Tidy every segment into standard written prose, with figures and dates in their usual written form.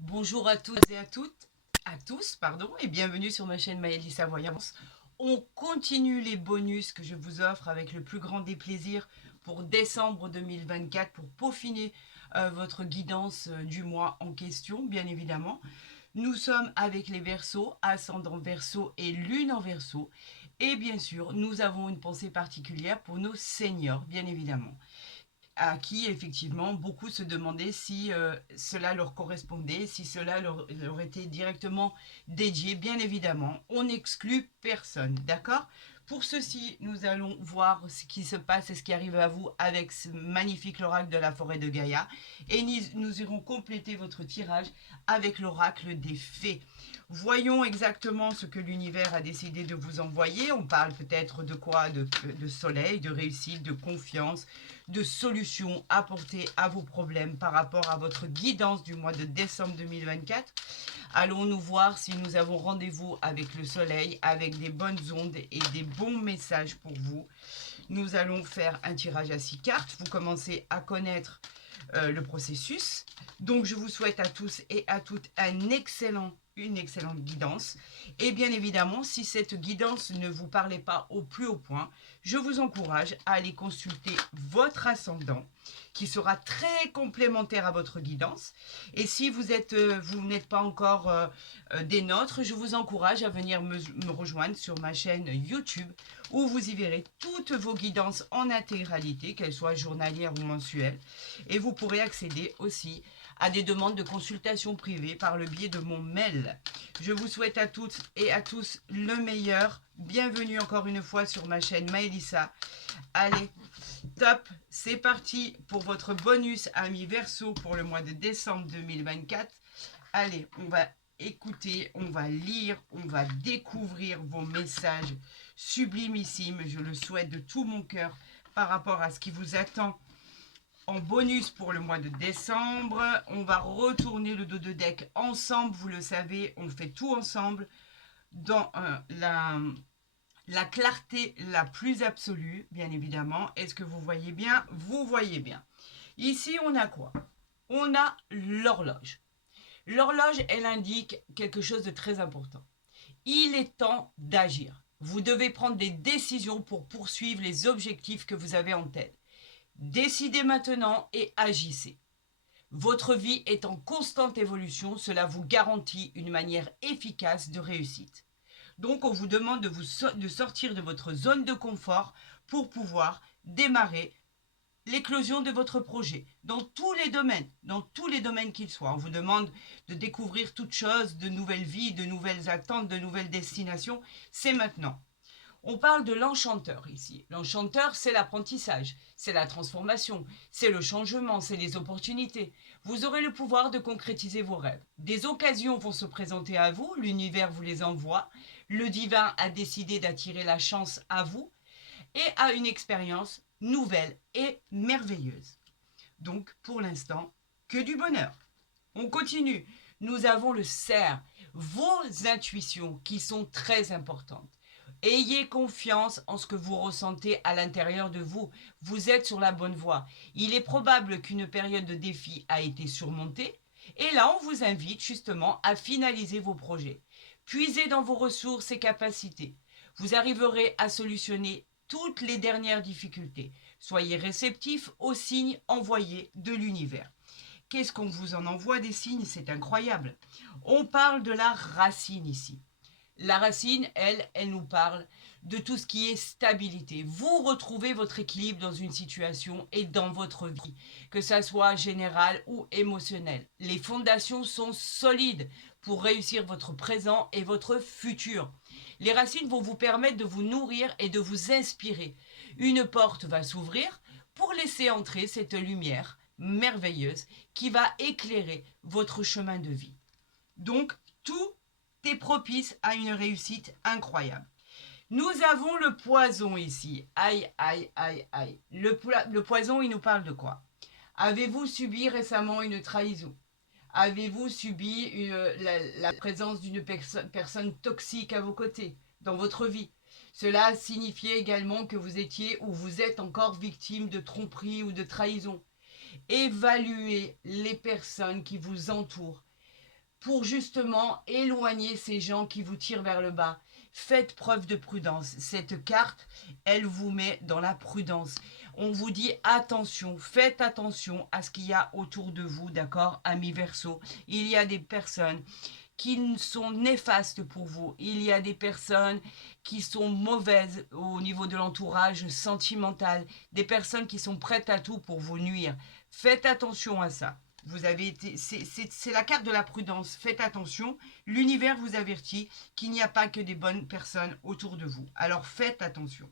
Bonjour à toutes et à tous, pardon, et bienvenue sur ma chaîne Maëlissa Voyance. On continue les bonus que je vous offre avec le plus grand des plaisirs pour décembre 2024 pour peaufiner votre guidance du mois en question, bien évidemment. Nous sommes avec les Verseaux, ascendant Verseau et lune en Verseau. Et bien sûr, nous avons une pensée particulière pour nos seniors, bien évidemment, à qui effectivement beaucoup se demandaient si cela leur correspondait, si cela leur était directement dédié. Bien évidemment, on n'exclut personne, d'accord? Pour ceci, nous allons voir ce qui se passe et ce qui arrive à vous avec ce magnifique oracle de la forêt de Gaïa. Et nous irons compléter votre tirage avec l'oracle des fées. Voyons exactement ce que l'univers a décidé de vous envoyer. On parle peut-être de quoi? De soleil, de réussite, de confiance, de solutions apportées à vos problèmes par rapport à votre guidance du mois de décembre 2024. Allons-nous voir si nous avons rendez-vous avec le soleil, avec des bonnes ondes et des bons messages pour vous. Nous allons faire un tirage à 6 cartes. Vous commencez à connaître le processus. Donc, je vous souhaite à tous et à toutes une excellente guidance. Et bien évidemment, si cette guidance ne vous parlait pas au plus haut point, je vous encourage à aller consulter votre ascendant, qui sera très complémentaire à votre guidance. Et si vous n'êtes pas encore des nôtres, je vous encourage à venir me rejoindre sur ma chaîne YouTube, où vous y verrez toutes vos guidances en intégralité, qu'elles soient journalières ou mensuelles. Et vous pourrez accéder aussi à des demandes de consultation privée par le biais de mon mail. Je vous souhaite à toutes et à tous le meilleur. Bienvenue encore une fois sur ma chaîne Maëlissa. Allez, top, c'est parti pour votre bonus ami Verseau pour le mois de décembre 2024. Allez, on va écouter, on va lire, on va découvrir vos messages sublimissimes. Je le souhaite de tout mon cœur par rapport à ce qui vous attend en bonus pour le mois de décembre. On va retourner le dos de deck ensemble, vous le savez, on fait tout ensemble dans la clarté la plus absolue, bien évidemment. Est-ce que vous voyez bien? Vous voyez bien. Ici, on a quoi? On a l'horloge. L'horloge, elle indique quelque chose de très important. Il est temps d'agir. Vous devez prendre des décisions pour poursuivre les objectifs que vous avez en tête. Décidez maintenant et agissez. Votre vie est en constante évolution, cela vous garantit une manière efficace de réussite. Donc on vous demande de sortir de votre zone de confort pour pouvoir démarrer l'éclosion de votre projet dans tous les domaines qu'ils soient. On vous demande de découvrir toutes choses, de nouvelles vies, de nouvelles attentes, de nouvelles destinations. C'est maintenant. On parle de l'enchanteur ici. L'enchanteur, c'est l'apprentissage, c'est la transformation, c'est le changement, c'est les opportunités. Vous aurez le pouvoir de concrétiser vos rêves. Des occasions vont se présenter à vous, l'univers vous les envoie, le divin a décidé d'attirer la chance à vous et à une expérience nouvelle et merveilleuse. Donc, pour l'instant, que du bonheur. On continue. Nous avons le cerf, vos intuitions qui sont très importantes. Ayez confiance en ce que vous ressentez à l'intérieur de vous. Vous êtes sur la bonne voie. Il est probable qu'une période de défi a été surmontée. Et là, on vous invite justement à finaliser vos projets. Puisez dans vos ressources et capacités. Vous arriverez à solutionner toutes les dernières difficultés. Soyez réceptifs aux signes envoyés de l'univers. Qu'est-ce qu'on vous en envoie des signes? C'est incroyable. On parle de la racine ici. La racine, elle nous parle de tout ce qui est stabilité. Vous retrouvez votre équilibre dans une situation et dans votre vie, que ça soit général ou émotionnel. Les fondations sont solides pour réussir votre présent et votre futur. Les racines vont vous permettre de vous nourrir et de vous inspirer. Une porte va s'ouvrir pour laisser entrer cette lumière merveilleuse qui va éclairer votre chemin de vie. Donc, tout est propice à une réussite incroyable. Nous avons le poison ici. Aïe, aïe, aïe, aïe. Le poison, il nous parle de quoi? Avez-vous subi récemment une trahison? Avez-vous subi la présence d'une personne toxique à vos côtés, dans votre vie? Cela signifiait également que vous étiez ou vous êtes encore victime de tromperie ou de trahison. Évaluez les personnes qui vous entourent. pour justement éloigner ces gens qui vous tirent vers le bas. Faites preuve de prudence. Cette carte, elle vous met dans la prudence. On vous dit attention, faites attention à ce qu'il y a autour de vous, d'accord, amis Verseau. Il y a des personnes qui sont néfastes pour vous. Il y a des personnes qui sont mauvaises au niveau de l'entourage sentimental, des personnes qui sont prêtes à tout pour vous nuire. Faites attention à ça. Vous avez été, c'est la carte de la prudence. Faites attention. L'univers vous avertit qu'il n'y a pas que des bonnes personnes autour de vous. Alors faites attention.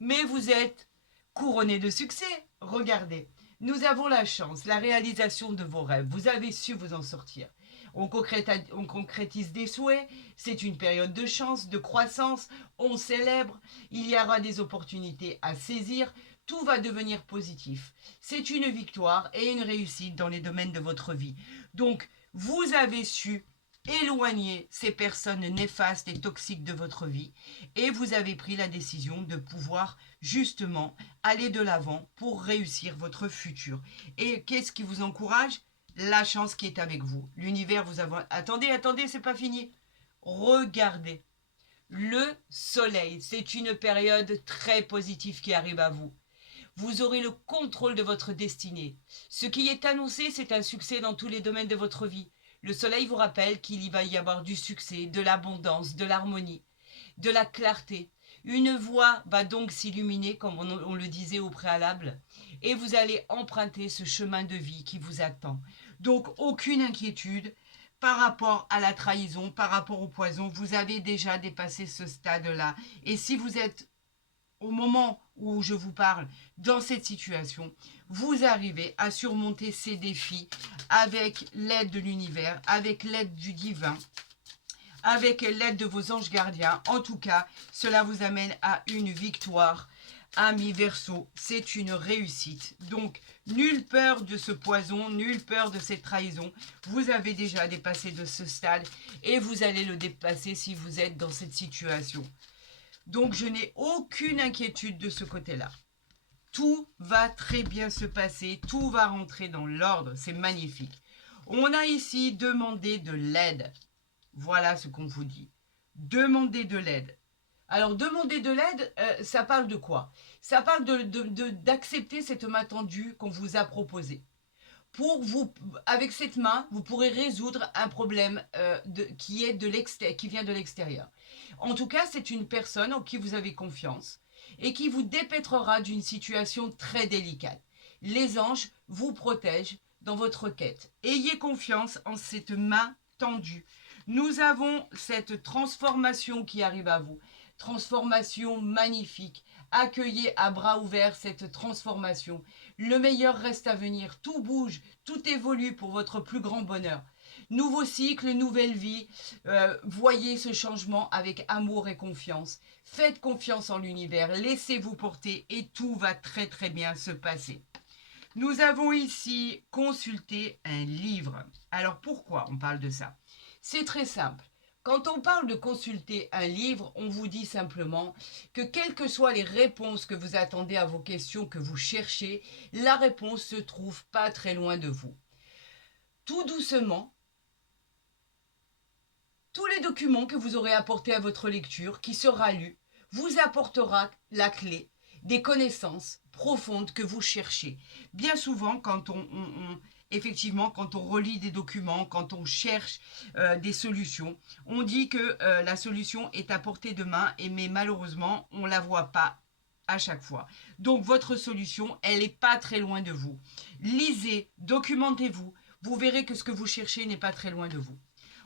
Mais vous êtes couronné de succès. Regardez, nous avons la chance, la réalisation de vos rêves. Vous avez su vous en sortir. On concrétise des souhaits, c'est une période de chance, de croissance, on célèbre, il y aura des opportunités à saisir, tout va devenir positif. C'est une victoire et une réussite dans les domaines de votre vie. Donc, vous avez su éloigner ces personnes néfastes et toxiques de votre vie et vous avez pris la décision de pouvoir justement aller de l'avant pour réussir votre futur. Et qu'est-ce qui vous encourage ? La chance qui est avec vous. L'univers vous a... Attendez, c'est pas fini. Regardez. Le soleil, c'est une période très positive qui arrive à vous. Vous aurez le contrôle de votre destinée. Ce qui est annoncé, c'est un succès dans tous les domaines de votre vie. Le soleil vous rappelle qu'il y va y avoir du succès, de l'abondance, de l'harmonie, de la clarté. Une voie va donc s'illuminer, comme on le disait au préalable, et vous allez emprunter ce chemin de vie qui vous attend. Donc, aucune inquiétude par rapport à la trahison, par rapport au poison. Vous avez déjà dépassé ce stade-là. Et si vous êtes, au moment où je vous parle, dans cette situation, vous arrivez à surmonter ces défis avec l'aide de l'univers, avec l'aide du divin, avec l'aide de vos anges gardiens. En tout cas, cela vous amène à une victoire. Amis Verseau, c'est une réussite. Donc, nulle peur de ce poison, nulle peur de cette trahison. Vous avez déjà dépassé de ce stade et vous allez le dépasser si vous êtes dans cette situation. Donc, je n'ai aucune inquiétude de ce côté-là. Tout va très bien se passer, tout va rentrer dans l'ordre, c'est magnifique. On a ici demandé de l'aide. Voilà ce qu'on vous dit. Demandez de l'aide. Alors, demander de l'aide, ça parle de quoi? Ça parle d'accepter cette main tendue qu'on vous a proposée. Avec cette main, vous pourrez résoudre un problème qui vient de l'extérieur. En tout cas, c'est une personne en qui vous avez confiance et qui vous dépêtrera d'une situation très délicate. Les anges vous protègent dans votre quête. Ayez confiance en cette main tendue. Nous avons cette transformation qui arrive à vous. Transformation magnifique. Accueillez à bras ouverts cette transformation. Le meilleur reste à venir. Tout bouge, tout évolue pour votre plus grand bonheur. Nouveau cycle, nouvelle vie. Voyez ce changement avec amour et confiance. Faites confiance en l'univers. Laissez-vous porter et tout va très très bien se passer. Nous avons ici consulté un livre. Alors pourquoi on parle de ça? C'est très simple. Quand on parle de consulter un livre, on vous dit simplement que quelles que soient les réponses que vous attendez à vos questions que vous cherchez, la réponse se trouve pas très loin de vous. Tout doucement, tous les documents que vous aurez apportés à votre lecture, qui sera lu, vous apportera la clé des connaissances profondes que vous cherchez. Bien souvent, effectivement, quand on relit des documents, quand on cherche des solutions, on dit que la solution est à portée de main, mais malheureusement, on ne la voit pas à chaque fois. Donc, votre solution, elle n'est pas très loin de vous. Lisez, documentez-vous, vous verrez que ce que vous cherchez n'est pas très loin de vous.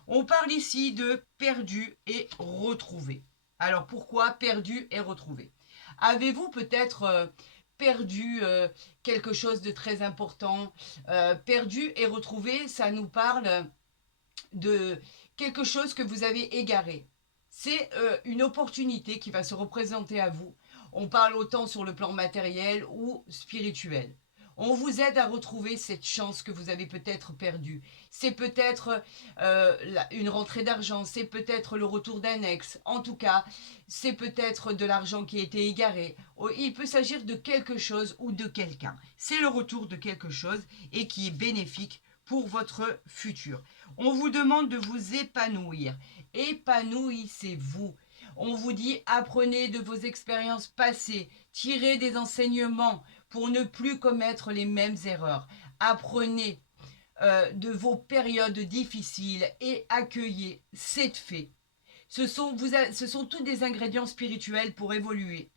On parle ici de perdu et retrouvé. Alors, pourquoi perdu et retrouvé? Avez-vous peut-être... perdu quelque chose de très important. Perdu et retrouvé, ça nous parle de quelque chose que vous avez égaré. C'est une opportunité qui va se représenter à vous. On parle autant sur le plan matériel ou spirituel. On vous aide à retrouver cette chance que vous avez peut-être perdue. C'est peut-être une rentrée d'argent, c'est peut-être le retour d'un ex. En tout cas, c'est peut-être de l'argent qui a été égaré. Il peut s'agir de quelque chose ou de quelqu'un. C'est le retour de quelque chose et qui est bénéfique pour votre futur. On vous demande de vous épanouir. Épanouissez-vous. On vous dit apprenez de vos expériences passées, tirez des enseignements pour ne plus commettre les mêmes erreurs. Apprenez de vos périodes difficiles et accueillez cette fée. Ce sont tous des ingrédients spirituels pour évoluer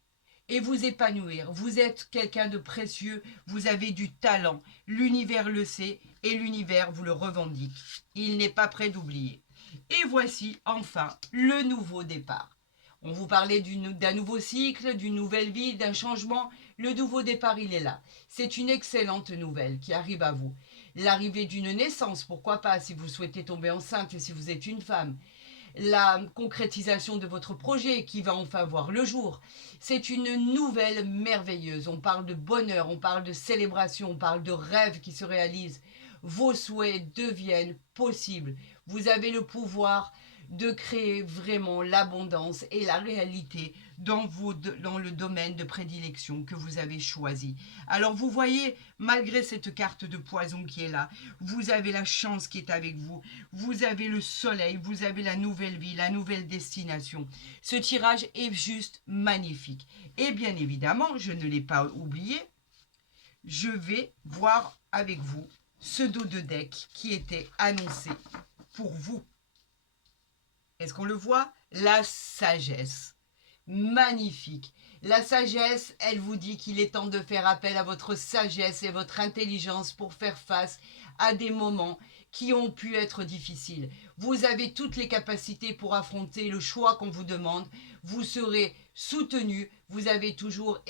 et vous épanouir. Vous êtes quelqu'un de précieux, vous avez du talent. L'univers le sait et l'univers vous le revendique. Il n'est pas prêt d'oublier. Et voici enfin le nouveau départ. On vous parlait d'un nouveau cycle, d'une nouvelle vie, d'un changement. Le nouveau départ, il est là. C'est une excellente nouvelle qui arrive à vous. L'arrivée d'une naissance, pourquoi pas, si vous souhaitez tomber enceinte et si vous êtes une femme. La concrétisation de votre projet qui va enfin voir le jour. C'est une nouvelle merveilleuse. On parle de bonheur, on parle de célébration, on parle de rêves qui se réalisent. Vos souhaits deviennent possibles. Vous avez le pouvoir de créer vraiment l'abondance et la réalité dans le domaine de prédilection que vous avez choisi. Alors vous voyez, malgré cette carte de poison qui est là, vous avez la chance qui est avec vous, vous avez le soleil, vous avez la nouvelle vie, la nouvelle destination. Ce tirage est juste magnifique. Et bien évidemment, je ne l'ai pas oublié, je vais voir avec vous ce dos de deck qui était annoncé pour vous. Est-ce qu'on le voit? La sagesse. Magnifique. La sagesse, elle vous dit qu'il est temps de faire appel à votre sagesse et votre intelligence pour faire face à des moments qui ont pu être difficiles. Vous avez toutes les capacités pour affronter le choix qu'on vous demande. Vous serez soutenu. Vous avez toujours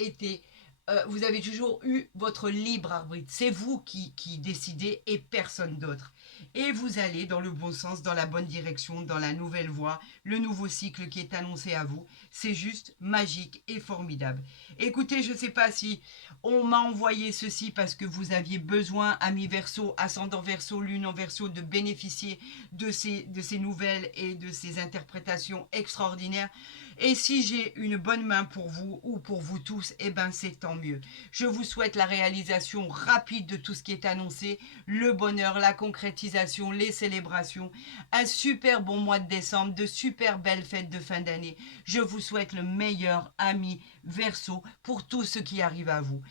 eu votre libre arbitre. C'est vous qui décidez et personne d'autre. Et vous allez dans le bon sens, dans la bonne direction, dans la nouvelle voie, le nouveau cycle qui est annoncé à vous. C'est juste magique et formidable. Écoutez, je ne sais pas si on m'a envoyé ceci parce que vous aviez besoin, amis Verseau, ascendant Verseau, lune en Verseau, de bénéficier de ces nouvelles et de ces interprétations extraordinaires. Et si j'ai une bonne main pour vous ou pour vous tous, eh ben c'est tant mieux. Je vous souhaite la réalisation rapide de tout ce qui est annoncé, le bonheur, la concrétisation, les célébrations, un super bon mois de décembre, de super belles fêtes de fin d'année. Je vous souhaite le meilleur, ami Verseau, pour tout ce qui arrive à vous.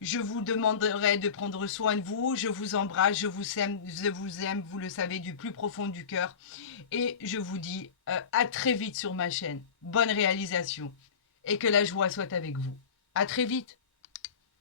Je vous demanderai de prendre soin de vous. Je vous embrasse, je vous aime, vous le savez, du plus profond du cœur. Et je vous dis à très vite sur ma chaîne. Bonne réalisation et que la joie soit avec vous. À très vite.